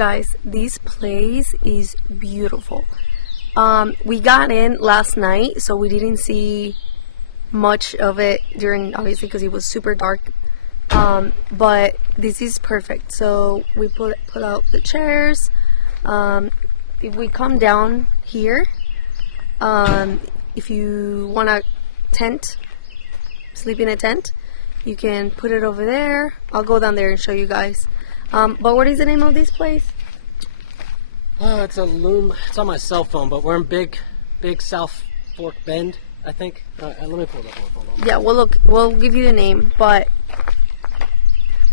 guys, this place is beautiful. We got in last night, so we didn't see much of it during, obviously, because it was super dark. But this is perfect. So we put out the chairs. If we come down here, if you want a tent, sleep in a tent, you can put it over there. I'll go down there and show you guys. But what is the name of this place? It's a loom. It's on my cell phone, but we're in Big South Fork Bend, I think. Let me pull it up. Hold on. Yeah, we'll give you the name, but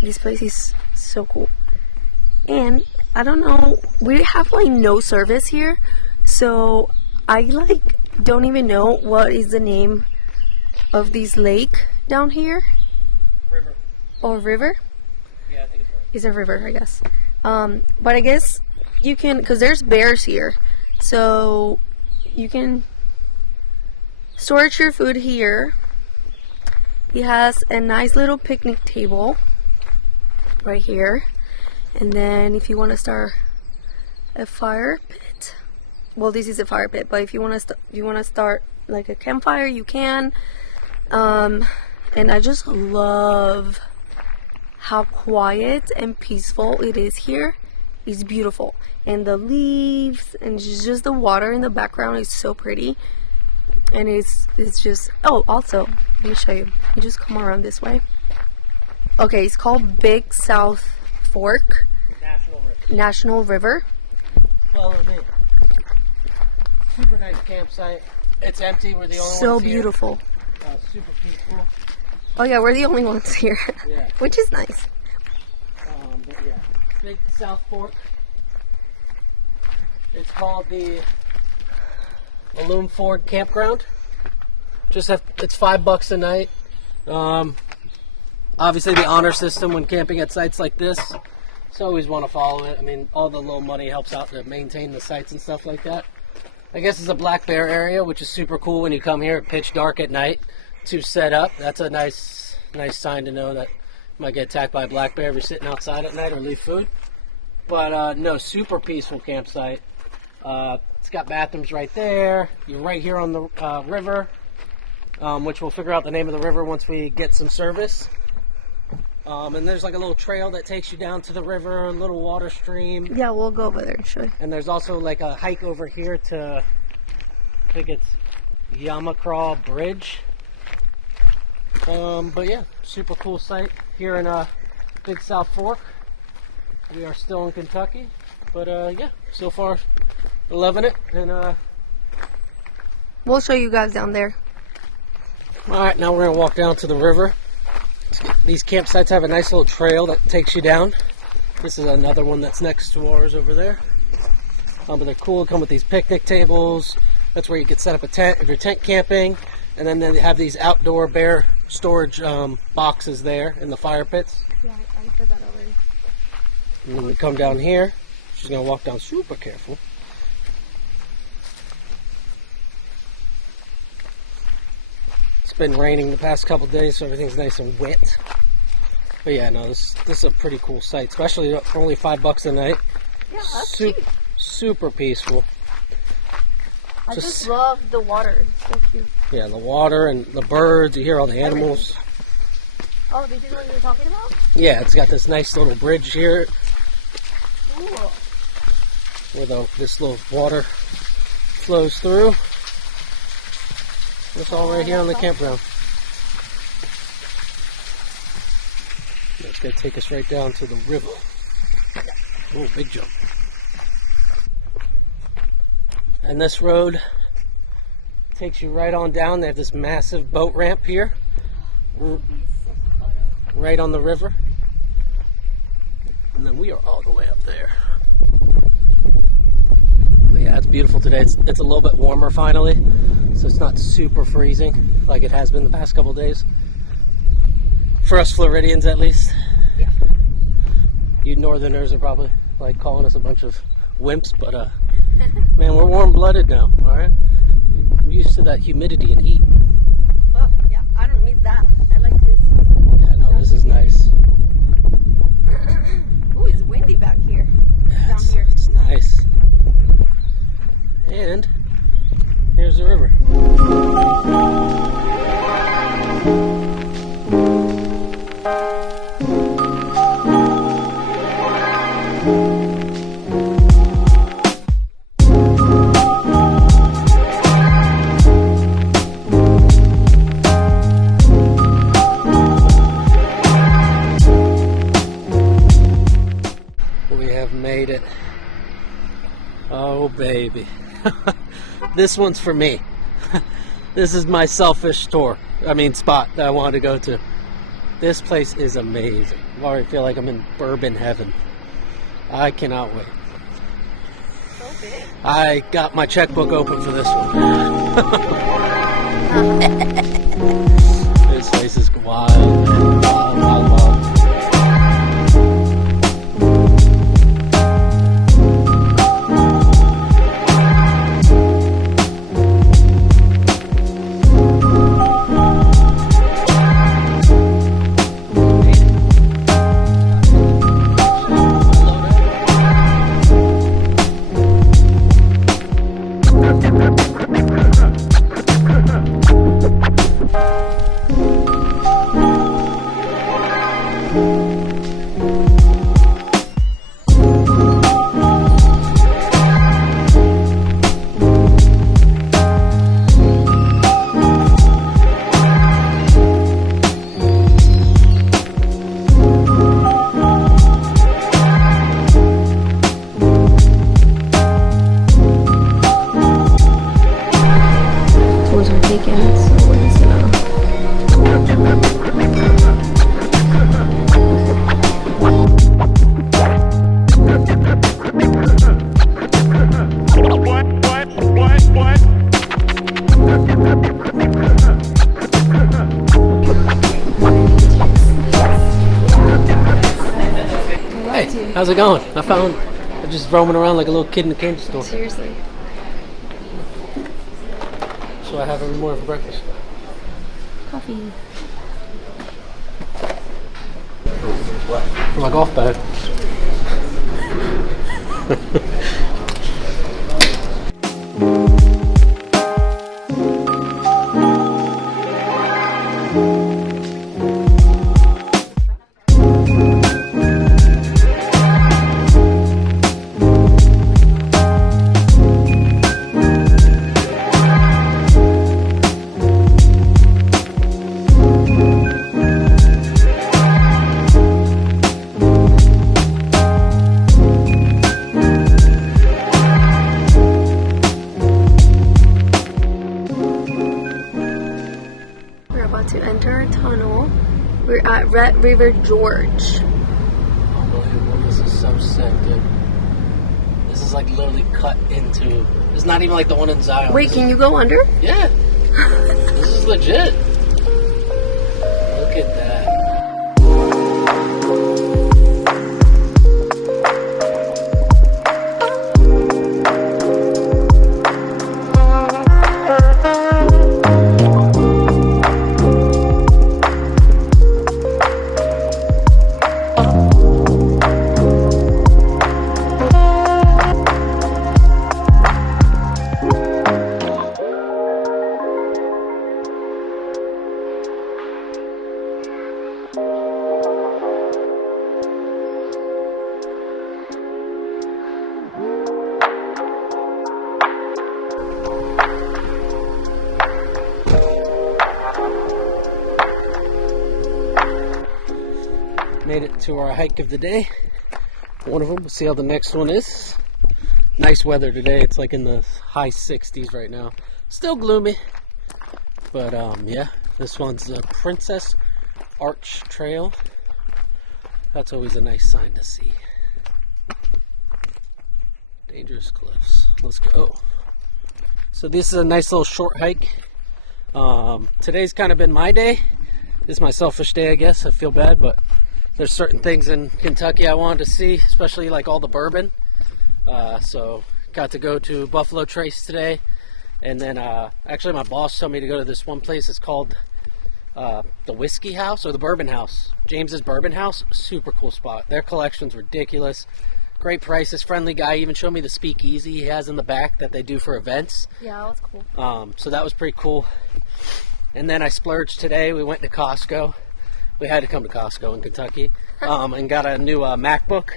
this place is so cool. And I don't know, we have like no service here, so I like don't even know what is the name of this lake down here. River. Or river? Yeah, I think it's river. It's a river, I guess. But I guess you can, because there's bears here, so you can storage your food here. He has a nice little picnic table right here, and then if you want to start a fire pit, well, this is a fire pit, but if you want to start like a campfire, you can. And I just love how quiet and peaceful it is here. It's beautiful, and the leaves and just the water in the background is so pretty. And it's just, oh, also let me show you. You just come around this way. Okay, it's called Big South Fork National River. Follow me. Super nice campsite. It's empty. We're the only ones So here. beautiful. Super peaceful. Oh yeah, we're the only ones here. Yeah. Which is nice. But yeah, Big South Fork. It's called the Loom Ford Campground. It's $5 a night. Obviously the honor system when camping at sites like this, so always want to follow it. I mean, all the little money helps out to maintain the sites and stuff like that. I guess it's a black bear area, which is super cool when you come here at pitch dark at night to set up. That's a nice sign to know that you might get attacked by a black bear if you're sitting outside at night or leave food. But no, super peaceful campsite. It's got bathrooms right there. You're right here on the river, which we'll figure out the name of the river once we get some service. And there's like a little trail that takes you down to the river, a little water stream. Yeah, we'll go over there and show you. And there's also like a hike over here to, I think it's Yamacraw Bridge. But yeah, super cool site here in Big South Fork. We are still in Kentucky, but yeah, so far loving it. And We'll show you guys down there. all right, now we're gonna walk down to the river. These campsites have a nice little trail that takes you down. This is another one that's next to ours over there. But they're cool. They come with these picnic tables. That's where you can set up a tent if you're tent camping. And then they have these outdoor bear storage boxes there in the fire pits. Yeah, I said that already. And then we come down here. She's gonna walk down super careful. It's been raining the past couple days, so everything's nice and wet. But yeah, no, this is a pretty cool site, especially for only $5 a night. Yeah, that's cheap. Super peaceful. I just love the water. It's so cute. Yeah, the water and the birds. You hear all the animals. Oh, this is what you were talking about? Yeah, it's got this nice little bridge here Cool. where this little water flows through. It's all right here on the campground. It's going to take us right down to the river. Oh, big jump. And this road takes you right on down. They have this massive boat ramp here, right on the river. And then we are all the way up there. But yeah, it's beautiful today. It's a little bit warmer finally, so it's not super freezing like it has been the past couple days. For us Floridians, at least. Yeah. You Northerners are probably like calling us a bunch of wimps, but man, we're warm-blooded now. All right, we're used to that humidity and heat. Oh, yeah, I don't miss that. I like this. Yeah, no, this is nice. Ooh, it's windy back here. Yeah, We have made it. Oh baby. This one's for me. This is my selfish spot that I wanted to go to. This place is amazing. I already feel like I'm in bourbon heaven. I cannot wait. So big. I got my checkbook open for this one. This place is wild, man. Wild, wild, wild. How's it going? I'm just roaming around like a little kid in a candy store. Seriously. So I have every morning for breakfast. Coffee. For my golf bag. To enter our tunnel. We're at River Gorge. Unbelievable. This is so sick, dude. This is like literally cut into. It's not even like the one in Zion. Wait, can you go under? Yeah. This is legit. Look at that. Made it to our hike of the day. One of them. We'll see how the next one is. Nice weather today. It's like in the high 60s right now. Still gloomy. But yeah, this one's the Princess Arch Trail. That's always a nice sign to see. Dangerous cliffs. Let's go. So this is a nice little short hike. Today's kind of been my day. This is my selfish day, I guess. I feel bad, but there's certain things in Kentucky I wanted to see, especially like all the bourbon. So got to go to Buffalo Trace today. And then actually my boss told me to go to this one place. It's called the Whiskey House or the Bourbon House. James's Bourbon House. Super cool spot. Their collection's ridiculous. Great prices. Friendly guy. Even showed me the speakeasy he has in the back that they do for events. Yeah, that was cool. So that was pretty cool. And then I splurged today. We went to Costco. we had to come to Costco in Kentucky and got a new MacBook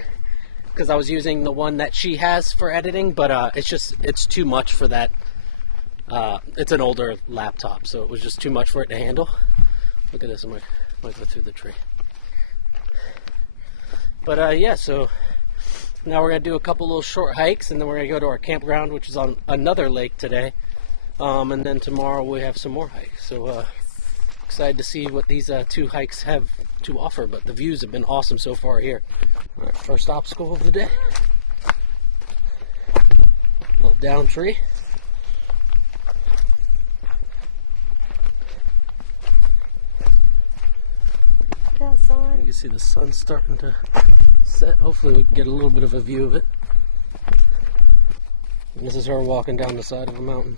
because I was using the one that she has for editing, but it's too much for that. It's an older laptop, so it was just too much for it to handle. Look at this, I might go through the tree. But yeah, so now we're going to do a couple little short hikes, and then we're going to go to our campground, which is on another lake today. And then tomorrow we have some more hikes. So excited to see what these 2 hikes have to offer, but the views have been awesome so far here. All right, first obstacle of the day. Little down tree. Yeah, sun. You can see the sun starting to set. Hopefully we can get a little bit of a view of it. And this is her walking down the side of a mountain.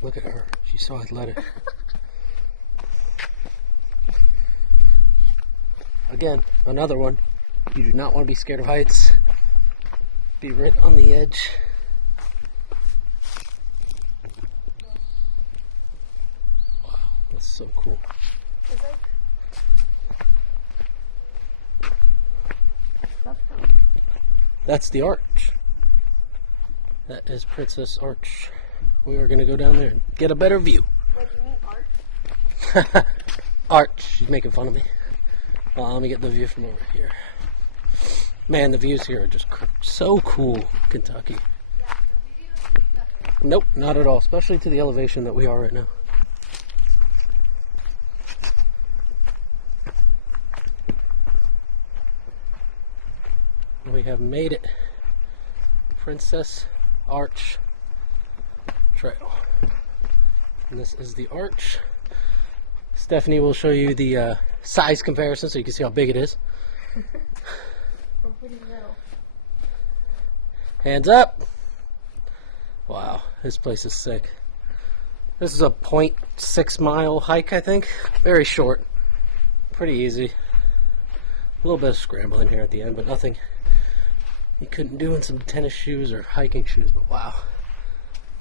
Look at her. She's so athletic. Again, another one. You do not want to be scared of heights. Be right on the edge. Wow, that's so cool. That's the arch. That is Princess Arch. We are going to go down there and get a better view. What do you mean arch? Arch. She's making fun of me. Well, let me get the view from over here. Man, the views here are just so cool, Kentucky. Nope, not at all. Especially to the elevation that we are right now. We have made it. Princess Arch Trail. And this is the arch. Stephanie will show you the size comparison so you can see how big it is. Pretty little. Hands up. Wow, this place is sick. This is a 0.6 mile hike, I think. Very short. Pretty easy. A little bit of scrambling here at the end, but nothing you couldn't do in some tennis shoes or hiking shoes. But wow,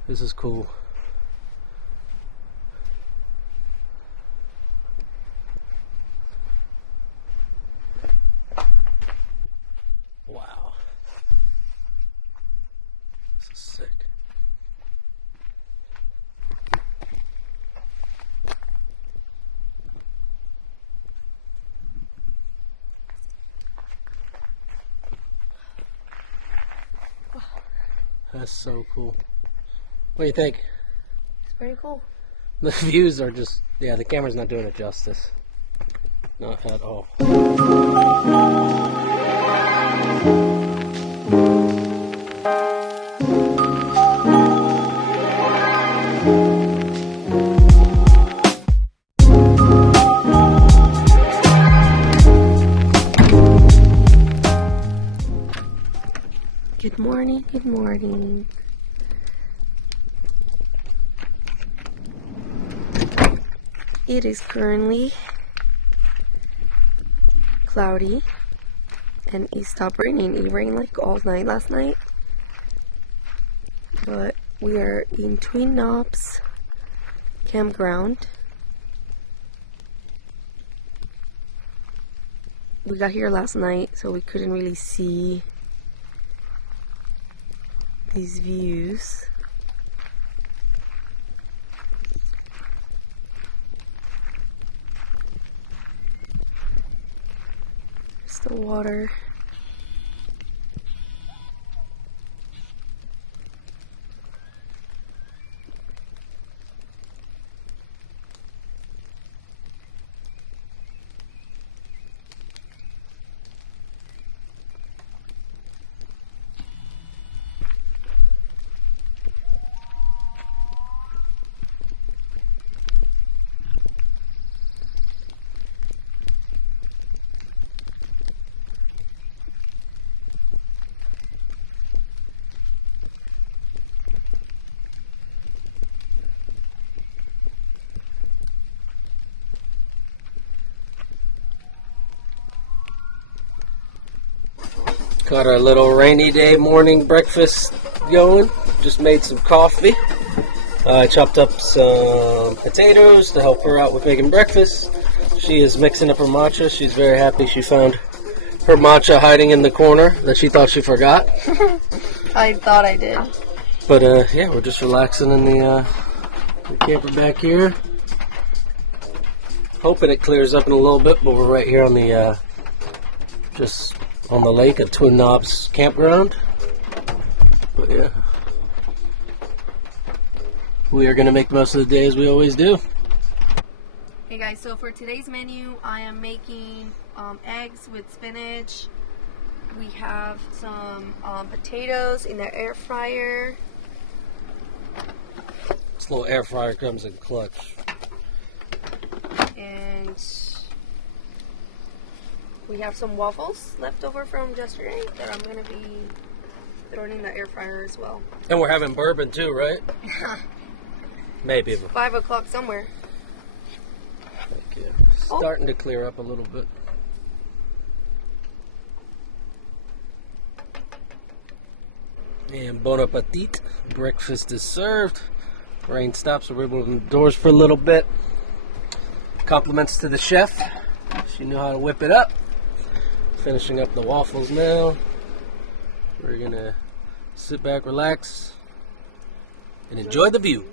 this is cool. Wow, this is sick. That's so cool. What do you think? It's pretty cool. The views are just, yeah, the camera's not doing it justice. Not at all. Good morning, good morning. It is currently cloudy and it stopped raining. It rained like all night last night. But we are in Twin Knobs Campground. We got here last night, so we couldn't really see these views. There's the water. Got our little rainy day morning breakfast going. Just made some coffee. I chopped up some potatoes to help her out with making breakfast. She is mixing up her matcha. She's very happy she found her matcha hiding in the corner that she thought she forgot. I thought I did. But yeah, we're just relaxing in the camper back here. Hoping it clears up in a little bit, but we're right here on the just on the lake at Twin Knobs Campground. But yeah, we are going to make the most of the day as we always do. Hey guys, so for today's menu, I am making eggs with spinach. We have some potatoes in the air fryer. This little air fryer comes in clutch. And we have some waffles left over from yesterday that I'm going to be throwing in the air fryer as well. And we're having bourbon too, right? Maybe. 5 o'clock somewhere. Thank you. Starting to clear up a little bit. And bon appetit. Breakfast is served. Rain stops, so we're moving the doors for a little bit. Compliments to the chef. She knew how to whip it up. Finishing up the waffles now. We're gonna sit back, relax, and enjoy the view.